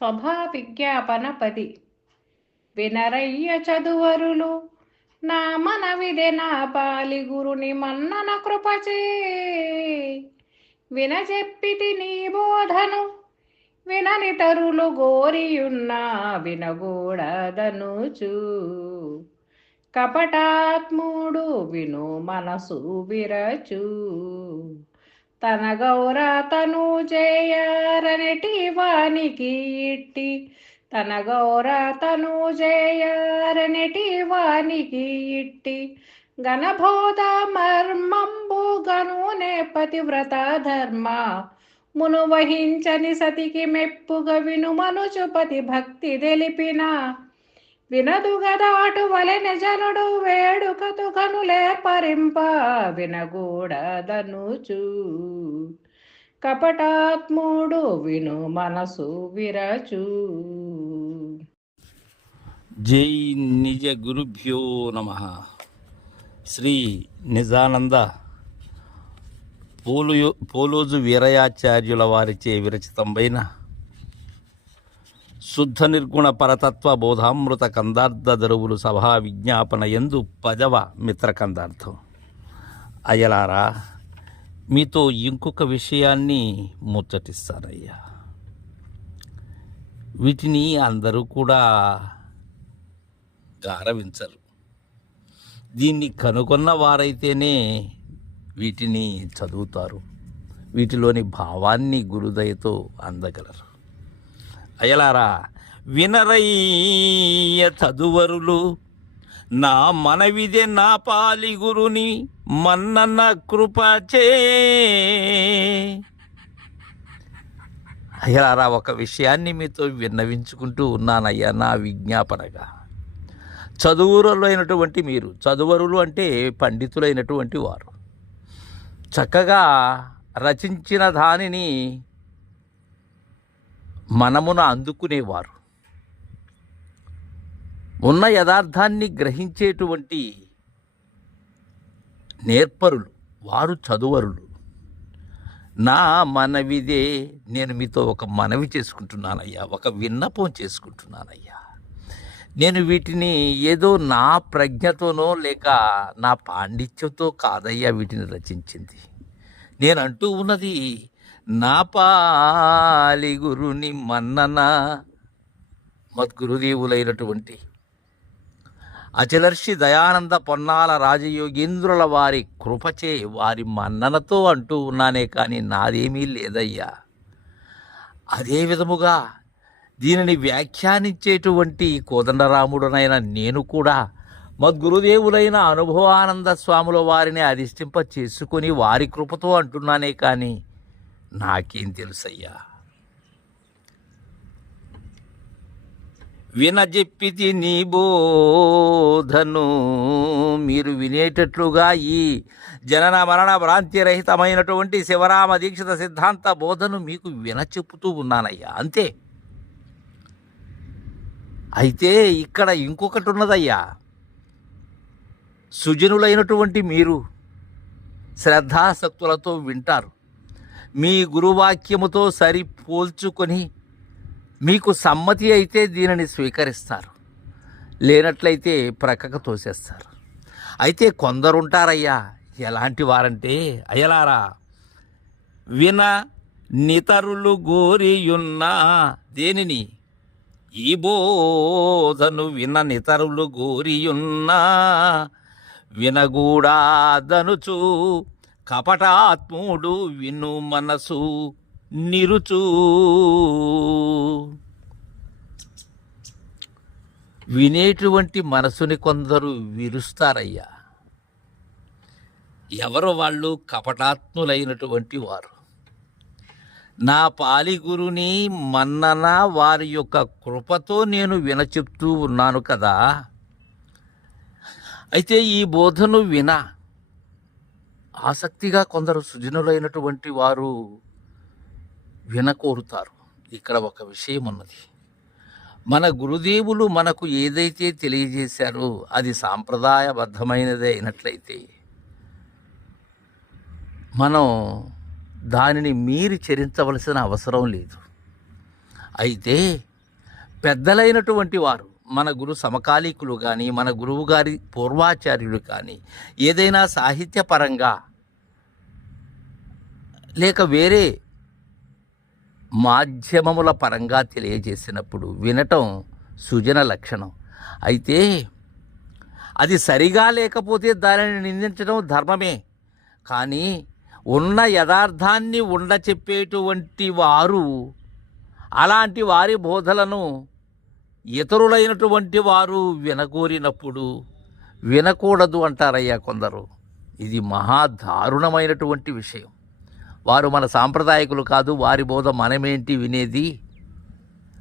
సభా విజ్ఞాపన పది వినరయ్య చదువరులు నా మనవిదే నా పాలి గురుని మన్నన కృపచే. వినజెప్పితి నీ బోధను విననితరులు గోరియున్నా వినగూడదనుచు. కపటాత్ముడు విను మనసు విరచు. తన గౌర తను చేయరనటి వానికి ఇట్టి. తన గౌర తను చేయరనటి వానికి ఇట్టి. గణబోధ మర్మంబు గనునే పతివ్రత ధర్మ. మును వహించని సతికి మెప్పుగ విను మనుచుపతి భక్తి తెలిపిన. వినదుగదాటు వలె నిజనుడు జనుడు వేడుకతు కనులే పరింప వినగూడదనుచు కపటాత్ముడు విను మనసు విరచు. జై నిజ గురుభ్యో నమ. శ్రీ నిజానంద పోలు పోలోజు వీరయాచార్యుల వారిచే విరచితంపైన శుద్ధ నిర్గుణ పరతత్వ బోధామృత కందార్థ దరువులు సభా విజ్ఞాపన ఎందు పదవ మిత్ర కందార్థం. అయ్యలారా మీతో ఇంకొక విషయాన్ని ముచ్చటిస్తానయ్యా. వీటిని అందరూ కూడా గారవించరు. దీన్ని కనుగొన్న వారైతేనే వీటిని చదువుతారు. వీటిలోని భావాన్ని గురుదయతో అందగలరు. అయలారా వినరయ్య చదువరులు నా మనవిదే నా పాలి గురుని మన్నన్న కృపచే. అయ్యారా ఒక విషయాన్ని మీతో విన్నవించుకుంటూ ఉన్నానయ్యా నా విజ్ఞాపనగా. చదువురులైనటువంటి మీరు చదువరులు అంటే పండితులైనటువంటి వారు చక్కగా రచించిన దానిని మనమున అందుకునేవారు. ఉన్న యథార్థాన్ని గ్రహించేటువంటి నేర్పరులు వారు చదువరులు. నా మనవిదే నేను మీతో ఒక మనవి చేసుకుంటున్నానయ్యా ఒక విన్నపం చేసుకుంటున్నానయ్యా. నేను వీటిని ఏదో నా ప్రజ్ఞతోనో లేక నా పాండిత్యంతో కాదయ్యా వీటిని రచించింది. నేను అంటూ ఉన్నది నా పాలి గురుని మన్నన మద్గురుదేవులైనటువంటి అచలర్షి దయానంద పొన్నాల రాజయోగేంద్రుల వారి కృపచే వారి మన్ననతో అంటూ ఉన్నానే కానీ నాదేమీ లేదయ్యా. అదే విధముగా దీనిని వ్యాఖ్యానించేటువంటి కోదండరాముడునైన నేను కూడా మద్గురుదేవులైన అనుభవానంద స్వాముల వారిని అధిష్టింప చేసుకొని వారి కృపతో అంటున్నానే కానీ నాకేం తెలుసయ్యా? వినజెప్పితి నీ బోధను మీరు వినేటట్లుగా ఈ జనన మరణ భ్రాంతిరహితమైనటువంటి శివరామ దీక్షిత సిద్ధాంత బోధను మీకు వినచెప్పుతూ ఉన్నానయ్యా అంతే. అయితే ఇక్కడ ఇంకొకటి ఉన్నదయ్యా సుజనులైనటువంటి మీరు శ్రద్ధాసక్తులతో వింటారు. మీ గురువాక్యముతో సరిపోల్చుకొని మీకు సమ్మతి అయితే దీనిని స్వీకరిస్తారు. లేనట్లయితే ప్రక్కకు తోసేస్తారు. అయితే కొందరుంటారయ్యా ఎలాంటి వారంటే అయ్యలారా విన నితరులు గోరియున్నా దేనిని? ఈ బోధను విన నితరులు గోరియున్నా వినగూడాదనుచూ కపటాత్ముడు విను మనసు నిరుచు. వినేటువంటి మనసుని కొందరు విరుస్తారయ్యా. ఎవరు వాళ్ళు కపటాత్ములైనటువంటి వారు? నా పాలిగురుని మన్నన వారి యొక్క కృపతో నేను వినచెప్తూ ఉన్నాను కదా. అయితే ఈ బోధను విన. ఆసక్తిగా కొందరు సుజనులైనటువంటి వారు వినకోరుతారు. ఇక్కడ ఒక విషయం ఉన్నది మన గురుదేవులు మనకు ఏదైతే తెలియజేశారో అది సాంప్రదాయబద్ధమైనదే అయినట్లయితే మనం దానిని మీరి చరించవలసిన అవసరం లేదు. అయితే పెద్దలైనటువంటి వారు మన గురు సమకాలీకులు కానీ మన గురువు గారి పూర్వాచార్యులు కానీ ఏదైనా సాహిత్యపరంగా లేక వేరే మాధ్యమముల పరంగా తెలియజేసినప్పుడు వినటం సుజన లక్షణం. అయితే అది సరిగా లేకపోతే దానిని నిందించడం ధర్మమే. కానీ ఉన్న యథార్థాన్ని ఉండ చెప్పేటువంటి వారు అలాంటి వారి బోధలను ఇతరులైనటువంటి వారు వినగోరినప్పుడు వినకూడదు అంటారయ్యా కొందరు. ఇది మహా దారుణమైనటువంటి విషయం. వారు మన సాంప్రదాయకులు కాదు వారి బోధ మనమేంటి వినేది?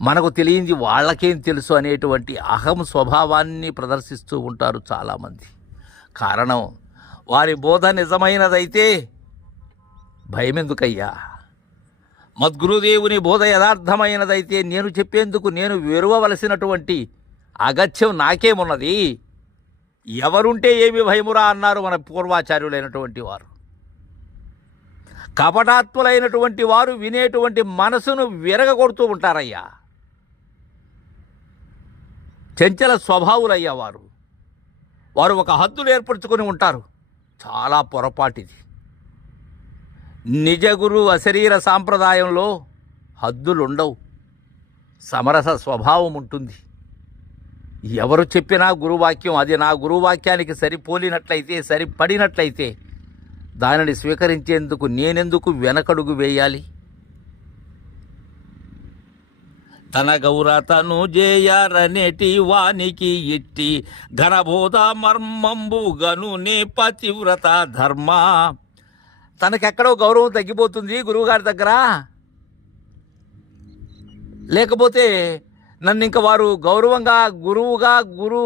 మనకు తెలియంది వాళ్ళకేం తెలుసు అనేటువంటి అహం స్వభావాన్ని ప్రదర్శిస్తూ ఉంటారు చాలామంది. కారణం వారి బోధ నిజమైనదైతే భయమెందుకయ్యా? మద్గురుదేవుని బోధ యథార్థమైనదైతే నేను చెప్పేందుకు నేను వెరువవలసినటువంటి అగత్యం నాకేమున్నది? ఎవరుంటే ఏమి భయమురా అన్నారు మన పూర్వాచార్యులైనటువంటి వారు. కపటాత్ములైనటువంటి వారు వినేటువంటి మనసును విరగగొడుతూ ఉంటారయ్యా. చెంచల స్వభావులయ్యా వారు. వారు ఒక హద్దులు ఏర్పరచుకొని ఉంటారు. చాలా పొరపాటిది. నిజగురు అశరీర సాంప్రదాయంలో హద్దులుండవు. సమరస స్వభావం ఉంటుంది ఎవరు చెప్పినా గురువాక్యం అది నా గురువాక్యానికి సరిపోలినట్లయితే సరిపడినట్లయితే దానిని స్వీకరించేందుకు నేనెందుకు వెనకడుగు వేయాలి? తన గౌరతను జేయారనేటి వానికి ఇట్టి ఘనబోధ మర్మంబు గనునే పతివ్రత ధర్మ. తనకెక్కడో గౌరవం తగ్గిపోతుంది గురువుగారి దగ్గర. లేకపోతే నన్ను ఇంక వారు గౌరవంగా గురువుగా గురు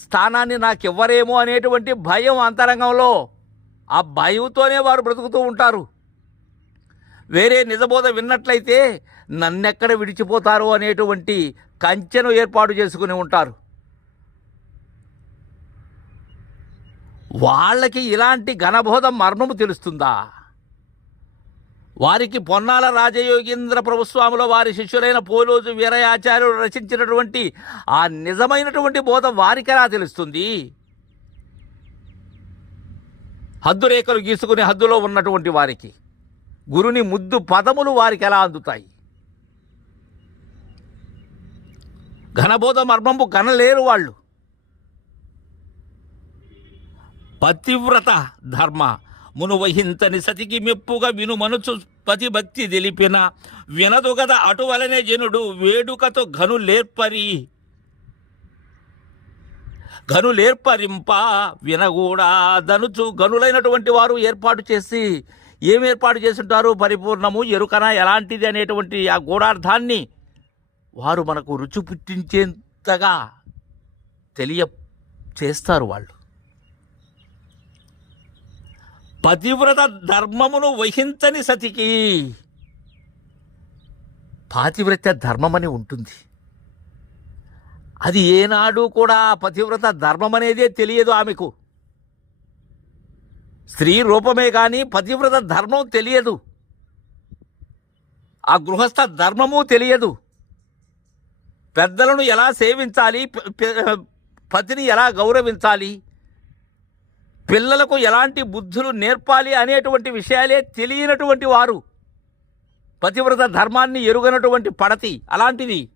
స్థానాన్ని నాకు ఇవ్వరేమో అనేటువంటి భయం అంతరంగంలో ఆ భయంతోనే వారు బ్రతుకుతూ ఉంటారు. వేరే నిజబోధ విన్నట్లయితే నన్నెక్కడ విడిచిపోతారో అనేటువంటి కంచెను ఏర్పాటు చేసుకుని ఉంటారు. వాళ్ళకి ఇలాంటి ఘనబోధ మర్మము తెలుస్తుందా? వారికి పొన్నాల రాజయోగీంద్ర ప్రభుస్వాముల వారి శిష్యులైన పోలోజు వీరయాచార్యులు రచించినటువంటి ఆ నిజమైనటువంటి బోధ వారికెలా తెలుస్తుంది? హద్దు రేఖలు గీసుకుని హద్దులో ఉన్నటువంటి వారికి గురుని ముద్దు పదములు వారికి ఎలా అందుతాయి? ఘనబోధ మర్మంబు ఘనలేరు వాళ్ళు. పతివ్రత ధర్మ మును వహింతని సతికి మెప్పుగా విను మనుచు పతి భక్తి తెలిపిన వినదుగద అటువలనే జనుడు వేడుకతో ఘను లేర్పరి గనులేర్పరింప వినగూడా. దనుచు గనులైనటువంటి వారు ఏర్పాటు చేసి ఏం ఏర్పాటు చేస్తుంటారు పరిపూర్ణము ఎరుకన? ఎలాంటిది అనేటువంటి ఆ గూఢార్థాన్ని వారు మనకు రుచి పుట్టించేంతగా తెలియ చేస్తారు వాళ్ళు. పతివ్రత ధర్మమును వహించని సతికి పాతివ్రత ధర్మమని ఉంటుంది. అది ఏనాడు కూడా పతివ్రత ధర్మం అనేదే తెలియదు ఆమెకు. స్త్రీ రూపమే కానీ పతివ్రత ధర్మం తెలియదు. ఆ గృహస్థ ధర్మము తెలియదు. పెద్దలను ఎలా సేవించాలి? పతిని ఎలా గౌరవించాలి? పిల్లలకు ఎలాంటి బుద్ధులు నేర్పాలి అనేటువంటి విషయాలే తెలియనటువంటి వారు. పతివ్రత ధర్మాన్ని ఎరుగనటువంటి పడతి అలాంటిది.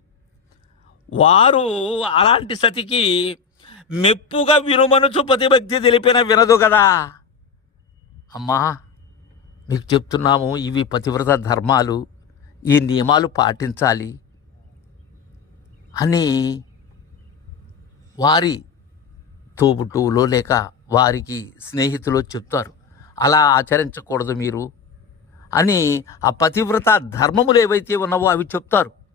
వారు అలాంటి సతికి మెప్పుగా వినుమనుచు ప్రతిభక్తి తెలిపిన వినదు కదా. అమ్మా మీకు చెప్తున్నాము ఇవి పతివ్రత ధర్మాలు ఈ నియమాలు పాటించాలి అని వారి తోబుట్టువులో లేక వారికి స్నేహితులు చెప్తారు. అలా ఆచరించకూడదు మీరు అని ఆ పతివ్రత ధర్మములు ఏవైతే ఉన్నావో అవి చెప్తారు.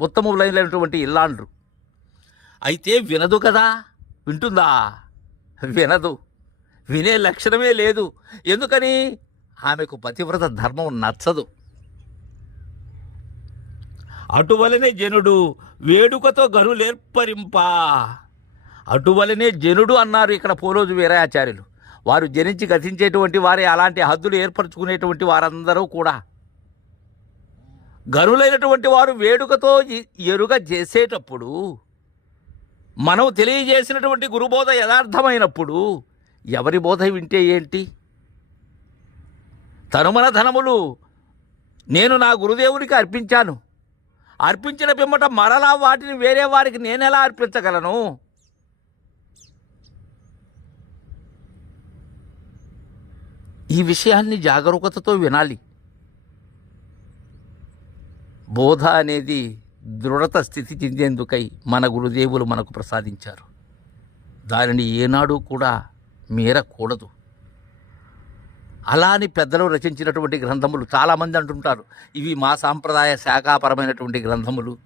ఉత్తములైనటువంటి ఇల్లాండ్రు. అయితే వినదు కదా? వింటుందా? వినదు. వినే లక్షణమే లేదు. ఎందుకని? ఆమెకు పతివ్రత ధర్మం నచ్చదు. అటువలనే జనుడు వేడుకతో గనులేర్పరింప అటువలనే జనుడు అన్నారు ఇక్కడ పోలోజు వీరాచార్యులు. వారు జనించి గతించేటువంటి వారే అలాంటి హద్దులు ఏర్పరచుకునేటువంటి వారందరూ కూడా. గనులైనటువంటి వారు వేడుకతో ఎరుగ చేసేటప్పుడు మనం తెలియజేసినటువంటి గురుబోధ యథార్థమైనప్పుడు ఎవరి బోధ వింటే ఏంటి? తనుమన ధనములు నేను నా గురుదేవునికి అర్పించాను. అర్పించిన పిమ్మట మరలా వాటిని వేరే వారికి నేనెలా అర్పించగలను? ఈ విషయాన్ని జాగరూకతతో వినాలి. బోధ అనేది దృఢత స్థితి చెందేందుకై మన గురుదేవులు మనకు ప్రసాదించారు. దానిని ఏనాడు కూడా మీరకూడదు. అలా అని పెద్దలు రచించినటువంటి గ్రంథములు చాలామంది అంటుంటారు. ఇవి మా సాంప్రదాయ శాఖాపరమైనటువంటి గ్రంథములు.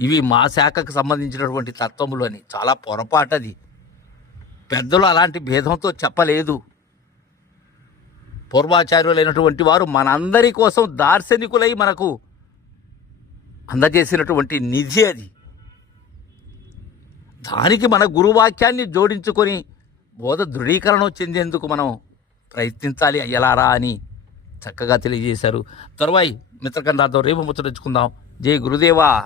ఇవి మా శాఖకు సంబంధించినటువంటి తత్వములు అని. చాలా పొరపాటది. పెద్దలు అలాంటి భేదంతో చెప్పలేదు. పూర్వాచార్యులైనటువంటి వారు మనందరి కోసం దార్శనికులై మనకు అందజేసినటువంటి నిధి అది. దానికి మన గురువాక్యాన్ని జోడించుకొని బోధ దృఢీకరణ చెందేందుకు మనం ప్రయత్నించాలి అయ్యలారా అని చక్కగా తెలియజేశారు. తరువాయి మిత్రకండాతో రేపు ముచ్చటించుకుందాం. జై గురుదేవా.